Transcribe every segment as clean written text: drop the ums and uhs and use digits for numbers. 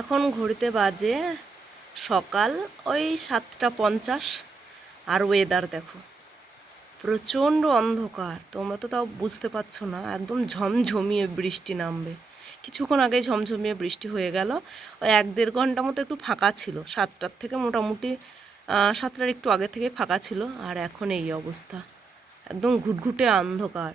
এখন ঘড়িতে বাজে সকাল ওই 7:50। আর ওয়েদার দেখো, প্রচণ্ড অন্ধকার। তোমরা তো তাও বুঝতে পারছো না, একদম ঝমঝমিয়ে বৃষ্টি নামবে। কিছুক্ষণ আগে ঝমঝমিয়ে বৃষ্টি হয়ে গেল। ওই 1-1.5 ঘন্টা মতো একটু ফাঁকা ছিল, 7টার থেকে মোটামুটি 7টার একটু আগে থেকে ফাঁকা ছিল। আর এখন এই অবস্থা, একদম ঘুটঘুটে অন্ধকার।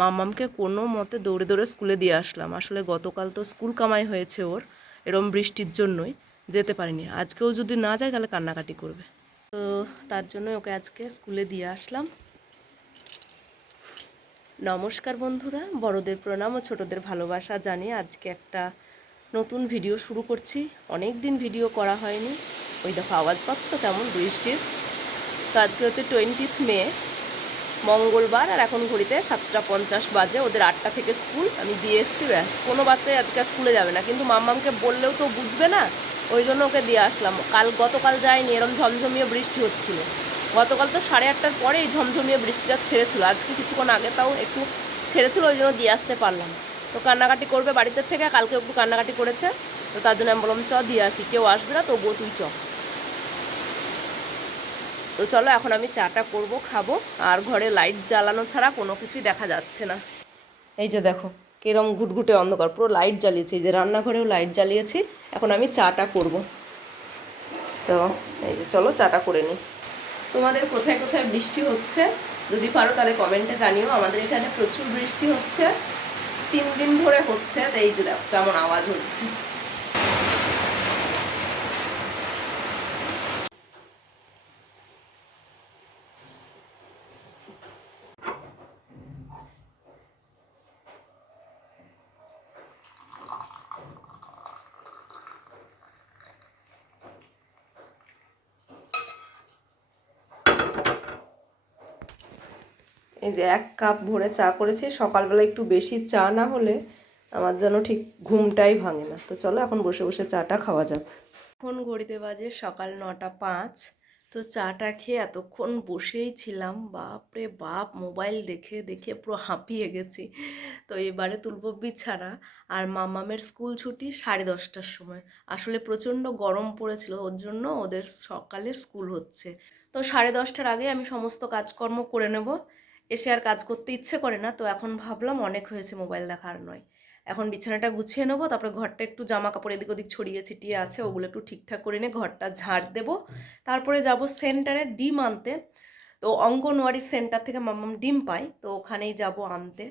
মাম্মামকে কোনো মতে দৌড়ে দৌড়ে স্কুলে দিয়ে আসলাম। আসলে গতকাল তো স্কুল কামাই হয়েছে ওর, এরম বৃষ্টির জন্যই যেতে পারিনি। আজকেও যদি না যায় তাহলে কান্নাকাটি করবে, তো তার জন্য ওকে আজকে স্কুলে দিয়ে আসলাম। নমস্কার বন্ধুরা, বড়দের প্রণাম ও ছোটদের ভালোবাসা জানিয়ে আজকে একটা নতুন ভিডিও শুরু করছি। অনেক দিন ভিডিও করা হয়নি। ওই দেখো আওয়াজ পাচ্ছ কেমন বৃষ্টির। তো আজকে হচ্ছে 20 মে, মঙ্গলবার। আর এখন ঘড়িতে 7:50 বাজে। ওদের 8টা থেকে স্কুল, আমি দিয়ে এসেছি। ব্যাস, কোনো বাচ্চাই আজকে আর স্কুলে যাবে না, কিন্তু মাম্মামকে বললেও তো বুঝবে না, ওই জন্য ওকে দিয়ে আসলাম। গতকাল যায়নি, এরম ঝমঝমিয়ে বৃষ্টি হচ্ছিল। গতকাল তো 8:30টার পরে এই ঝমঝমিয়ে বৃষ্টিটা ছেড়েছিল, আজকে কিছুক্ষণ আগে তাও একটু ছেড়েছিল, ওই জন্য দিয়ে আসতে পারলাম। তো কান্নাকাটি করবে বাড়িতে থেকে, কালকে একটু কান্নাকাটি করেছে, তো তার জন্য আমি বললাম চ দিয়ে আসি, কেউ আসবে না, তবুও তুই চ। তো চলো এখন আমি চাটা করব, খাবো। আর ঘরে লাইট জ্বালানো ছাড়া কোনো কিছুই দেখা যাচ্ছে না। এই যে দেখো কিরম ঘুটঘুটে অন্ধকার, পুরো লাইট জ্বালিয়েছি। এই যে রান্নাঘরেও লাইট জ্বালিয়েছি। এখন আমি চাটা করব। তো এই যে চলো চাটা করে নিই। তোমাদের কোথায় কোথায় বৃষ্টি হচ্ছে যদি পারো তাহলে কমেন্টে জানিও। আমাদের এখানে প্রচুর বৃষ্টি হচ্ছে, 3 দিন ধরে হচ্ছে। তো এই যে দেখো কেমন আওয়াজ হচ্ছে। এই যে 1 কাপ ভরে চা করেছি। সকালবেলা একটু বেশি চা না হলে আমার যেন ঠিক ঘুমটাই ভাঙে না। তো চলো এখন বসে বসে চাটা খাওয়া যাক। এখন ঘড়িতে বাজে সকাল 9:05। তো চাটা খেয়ে এতক্ষণ বসেই ছিলাম, বাপরে বাপ, মোবাইল দেখে দেখে পুরো হাঁপিয়ে গেছি। তো এবারে তুলবো বিছানা। আর মামামের স্কুল ছুটি 10:30টার সময়। আসলে প্রচণ্ড গরম পড়েছিল, ওর জন্য ওদের সকালে স্কুল হচ্ছে। তো 10:30টার আগে আমি সমস্ত কাজকর্ম করে নেব। এসে আর কাজ করতে ইচ্ছে করে না। তো এখন ভাবলাম অনেক হয়েছে, মোবাইল দেখা আর নয়। এখন বিছানাটা গুছিয়ে নেবো, তারপরে ঘরটা একটু জামা কাপড় এদিক ওদিক ছড়িয়ে ছিটিয়ে আছে, ওগুলো একটু ঠিকঠাক করে নিয়ে ঘরটা ঝাড় দেবো। তারপরে যাব সেন্টারে ডিম আনতে। তো অঙ্গনওয়াড়ি সেন্টার থেকে মাম্মাম ডিম পায়, তো ওখানেই যাব আনতে।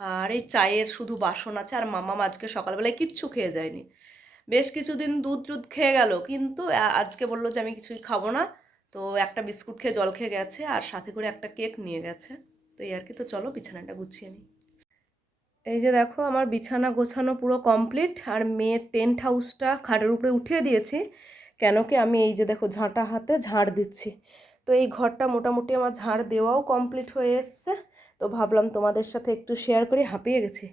আর এই চায়ের শুধু বাসন আছে। আর মাম্মাম আজকে সকালবেলায় কিচ্ছু খেয়ে যায়নি। বেশ কিছুদিন দুধ টুধ খেয়ে গেল, কিন্তু আজকে বললো যে আমি কিছুই খাবো না। তো একটা বিস্কুট খেয়ে জল খেয়ে গেছে, আর সাথে করে একটা কেক নিয়ে গেছে। তো এই আর কি। তো চলো বিছানাটা গুছিয়ে নিই। এই যে দেখো আমার বিছানা গোছানো পুরো কমপ্লিট। আর মেয়ের টেন্ট হাউসটা খাটের উপরে উঠিয়ে দিয়েছি, কেন কি আমি এই যে দেখো ঝাঁটা হাতে ঝাড় দিচ্ছি। তো এই ঘরটা মোটামুটি আমার ঝাড় দেওয়াও কমপ্লিট হয়ে এসছে। তো ভাবলাম তোমাদের সাথে একটু শেয়ার করে, হাঁপিয়ে গেছি।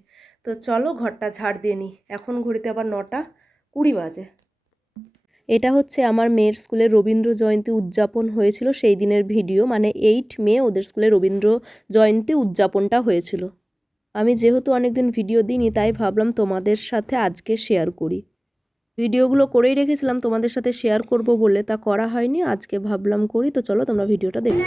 তো চলো ঘরটা ঝাড় দিয়ে নিই। এখন ঘড়িতে আবার 9:20 বাজে। এটা হচ্ছে আমার মেয়ের স্কুলে রবীন্দ্র জয়ন্তী উদযাপন হয়েছিল সেই দিনের ভিডিও, মানে 8 মে ওদের স্কুলে রবীন্দ্র জয়ন্তী উদযাপনটা হয়েছিল। আমি যেহেতু অনেকদিন ভিডিও দিইনি, তাই ভাবলাম তোমাদের সাথে আজকে শেয়ার করি। ভিডিওগুলো করেই রেখেছিলাম তোমাদের সাথে শেয়ার করব বলে, তা করা হয়নি, আজকে ভাবলাম করি। তো চলো তোমরা ভিডিওটা দেখো।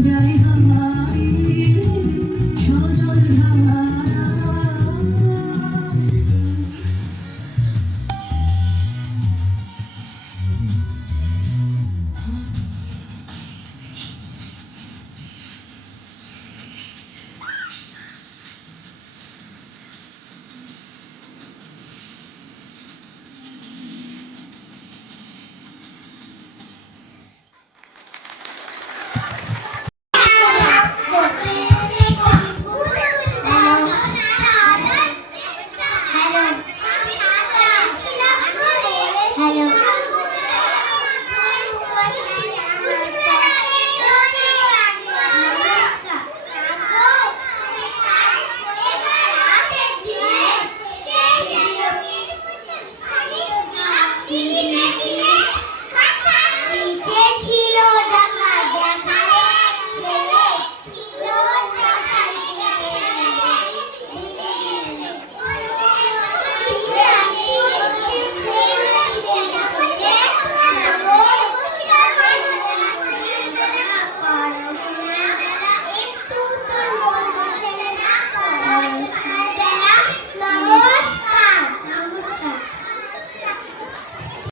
যাই